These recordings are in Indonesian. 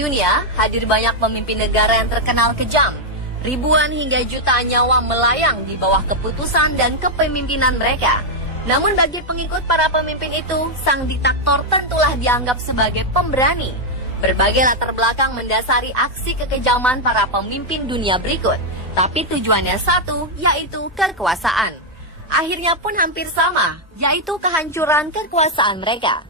dunia, hadir banyak pemimpin negara yang terkenal kejam. Ribuan hingga jutaan nyawa melayang di bawah keputusan dan kepemimpinan mereka. Namun bagi pengikut para pemimpin itu, sang diktator tentulah dianggap sebagai pemberani. Berbagai latar belakang mendasari aksi kekejaman para pemimpin dunia berikut. Tapi tujuannya satu, yaitu kekuasaan. Akhirnya pun hampir sama, yaitu kehancuran kekuasaan mereka.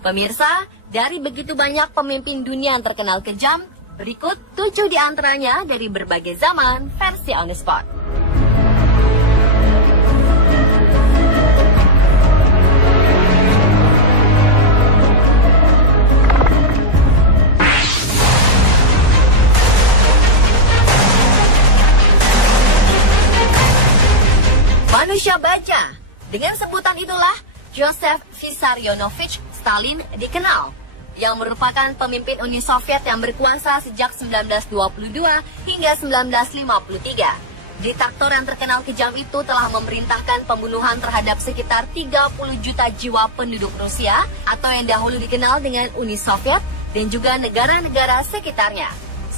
Pemirsa, dari begitu banyak pemimpin dunia yang terkenal kejam, berikut 7 di antaranya dari berbagai zaman versi On The Spot. Manusia baja. Dengan sebutan itulah Joseph Vissarionovich Stalin dikenal, yang merupakan pemimpin Uni Soviet yang berkuasa sejak 1922 hingga 1953. Diktator yang terkenal kejam itu telah memerintahkan pembunuhan terhadap sekitar 30 juta jiwa penduduk Rusia atau yang dahulu dikenal dengan Uni Soviet dan juga negara-negara sekitarnya.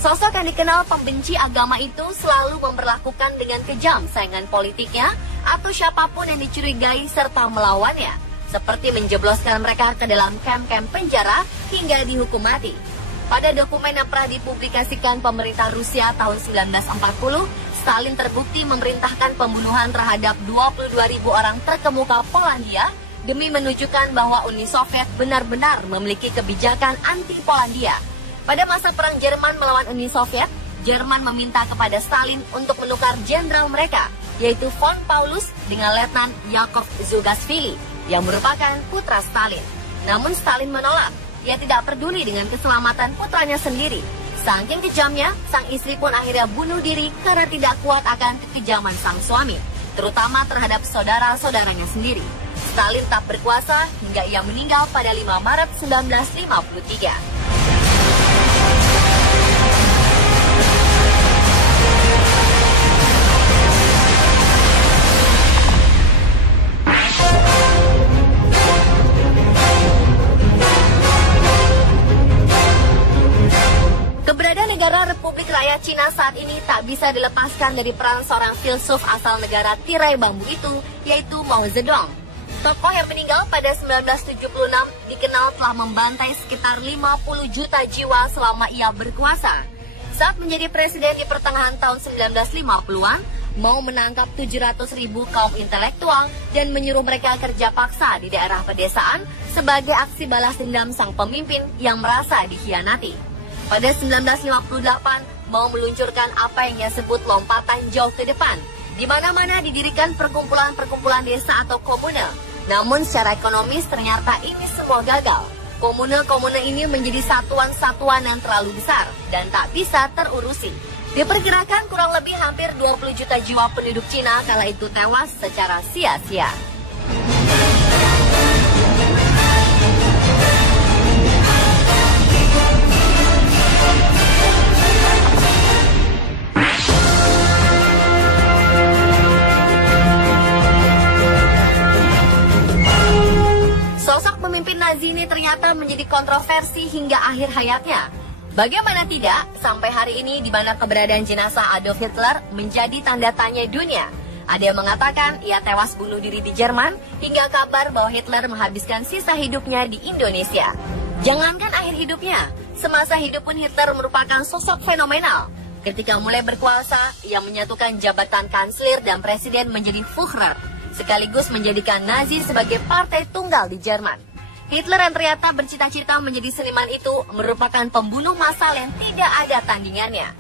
Sosok yang dikenal pembenci agama itu selalu memperlakukan dengan kejam saingan politiknya atau siapapun yang dicurigai serta melawannya, seperti menjebloskan mereka ke dalam kamp-kamp penjara hingga dihukum mati. Pada dokumen yang pernah dipublikasikan pemerintah Rusia tahun 1940, Stalin terbukti memerintahkan pembunuhan terhadap 22.000 orang terkemuka Polandia demi menunjukkan bahwa Uni Soviet benar-benar memiliki kebijakan anti-Polandia. Pada masa Perang Jerman melawan Uni Soviet, Jerman meminta kepada Stalin untuk menukar jenderal mereka, yaitu von Paulus dengan Letnan Yakov Zugashvili, yang merupakan putra Stalin. Namun Stalin menolak. Ia tidak peduli dengan keselamatan putranya sendiri. Saking kejamnya, sang istri pun akhirnya bunuh diri karena tidak kuat akan kekejaman sang suami, terutama terhadap saudara-saudaranya sendiri. Stalin tak berkuasa hingga ia meninggal pada 5 Maret 1953. Keberadaan negara Republik Rakyat Cina saat ini tak bisa dilepaskan dari peran seorang filsuf asal negara tirai bambu itu, yaitu Mao Zedong. Tokoh yang meninggal pada 1976 dikenal telah membantai sekitar 50 juta jiwa selama ia berkuasa. Saat menjadi presiden di pertengahan tahun 1950-an, Mao menangkap 700.000 kaum intelektual dan menyuruh mereka kerja paksa di daerah pedesaan sebagai aksi balas dendam sang pemimpin yang merasa dikhianati. Pada 1958, Mao meluncurkan apa yang ia sebut lompatan jauh ke depan. Di mana-mana didirikan perkumpulan-perkumpulan desa atau komune. Namun secara ekonomis ternyata ini semua gagal. Komune-komune ini menjadi satuan-satuan yang terlalu besar dan tak bisa terurusi. Diperkirakan kurang lebih hampir 20 juta jiwa penduduk Cina kala itu tewas secara sia-sia. Sosok pemimpin Nazi ini ternyata menjadi kontroversi hingga akhir hayatnya. Bagaimana tidak, sampai hari ini di mana keberadaan jenazah Adolf Hitler menjadi tanda tanya dunia. Ada yang mengatakan ia tewas bunuh diri di Jerman, hingga kabar bahwa Hitler menghabiskan sisa hidupnya di Indonesia. Jangankan akhir hidupnya, semasa hidup pun Hitler merupakan sosok fenomenal. Ketika mulai berkuasa, ia menyatukan jabatan kanselir dan presiden menjadi Führer, sekaligus menjadikan Nazi sebagai partai tunggal di Jerman. Hitler yang ternyata bercita-cita menjadi seniman itu merupakan pembunuh massal yang tidak ada tandingannya.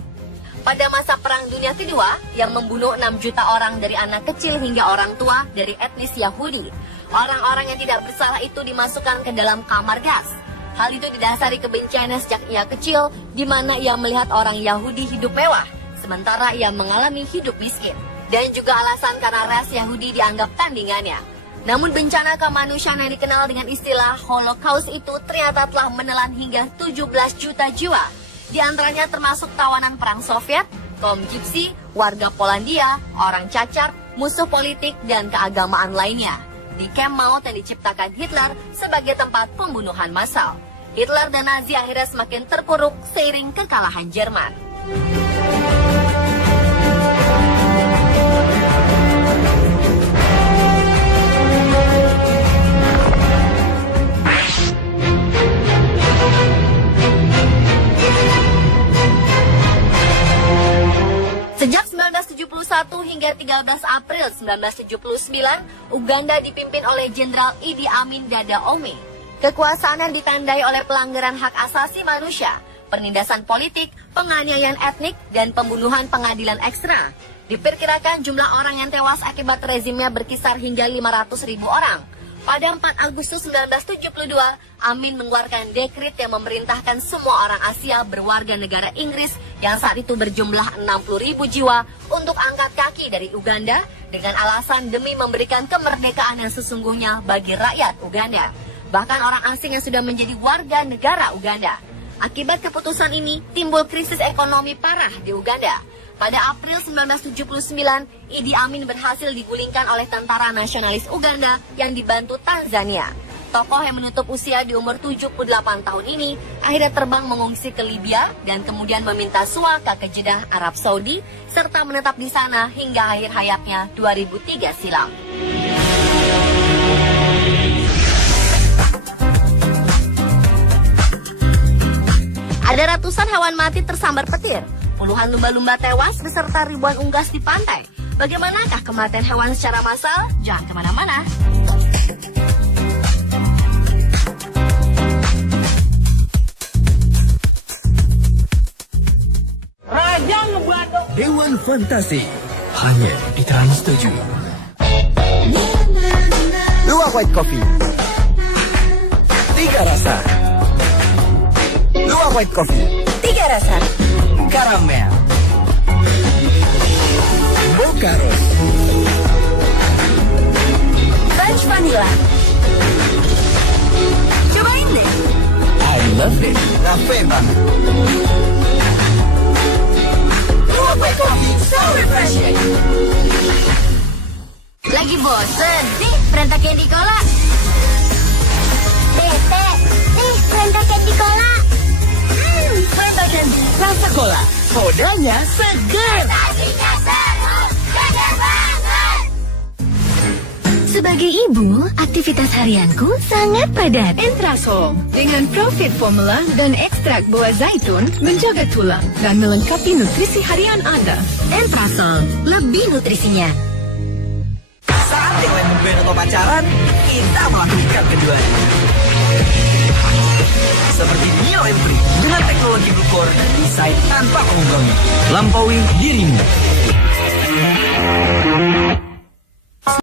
Pada masa Perang Dunia Kedua, yang membunuh 6 juta orang dari anak kecil hingga orang tua dari etnis Yahudi, orang-orang yang tidak bersalah itu dimasukkan ke dalam kamar gas. Hal itu didasari kebenciannya sejak ia kecil, di mana ia melihat orang Yahudi hidup mewah, sementara ia mengalami hidup miskin. Dan juga alasan karena ras Yahudi dianggap tandingannya. Namun bencana kemanusiaan yang dikenal dengan istilah Holocaust itu ternyata telah menelan hingga 17 juta jiwa. Di antaranya termasuk tawanan perang Soviet, kaum Gypsy, warga Polandia, orang cacat, musuh politik, dan keagamaan lainnya. Di kamp maut yang diciptakan Hitler sebagai tempat pembunuhan massal. Hitler dan Nazi akhirnya semakin terpuruk seiring kekalahan Jerman. Sejak 1971 hingga 13 April 1979, Uganda dipimpin oleh Jenderal Idi Amin Dada Ome. Kekuasaan yang ditandai oleh pelanggaran hak asasi manusia, penindasan politik, penganiayaan etnik, dan pembunuhan pengadilan ekstra. Diperkirakan jumlah orang yang tewas akibat rezimnya berkisar hingga 500.000 orang. Pada 4 Agustus 1972, Amin mengeluarkan dekret yang memerintahkan semua orang Asia berwarga negara Inggris yang saat itu berjumlah 60.000 jiwa untuk angkat kaki dari Uganda dengan alasan demi memberikan kemerdekaan yang sesungguhnya bagi rakyat Uganda, bahkan orang asing yang sudah menjadi warga negara Uganda. Akibat keputusan ini, timbul krisis ekonomi parah di Uganda. Pada April 1979, Idi Amin berhasil digulingkan oleh tentara nasionalis Uganda yang dibantu Tanzania. Tokoh yang menutup usia di umur 78 tahun ini akhirnya terbang mengungsi ke Libya dan kemudian meminta suaka ke Jeddah, Arab Saudi, serta menetap di sana hingga akhir hayatnya 2003 silam. Ada ratusan hewan mati tersambar petir. Puluhan lumba-lumba tewas beserta ribuan unggas di pantai. Bagaimanakah kematian hewan secara massal? Jangan kemana-mana. Raja ngebandok. Dewan Fantasi hanya di Trans 7. Luwak White Coffee 3 rasa. Luwak White Coffee 3 rasa. Karamel, Bokaros, French Vanilla. Cobain deh. I love it, Rafe banget. Luwak White Coffee, so refreshing. Lagi bosen? Nih, perintah Candy Cola. Tete, nih, perintah Candy Cola. Perintah Candy. Rasa cola, sodanya seger. Tadinya seru, seger banget. Sebagai ibu, aktivitas harianku sangat padat. Entrasol dengan profit formula dan ekstrak buah zaitun menjaga tulang dan melengkapi nutrisi harian Anda. Entrasol, lebih nutrisinya. Saat yang lain band atau pacaran, kita melakukan keduanya. Seperti Mio M3 dengan teknologi Blue Core dan desain tanpa mengunggah. Lampaui dirimu.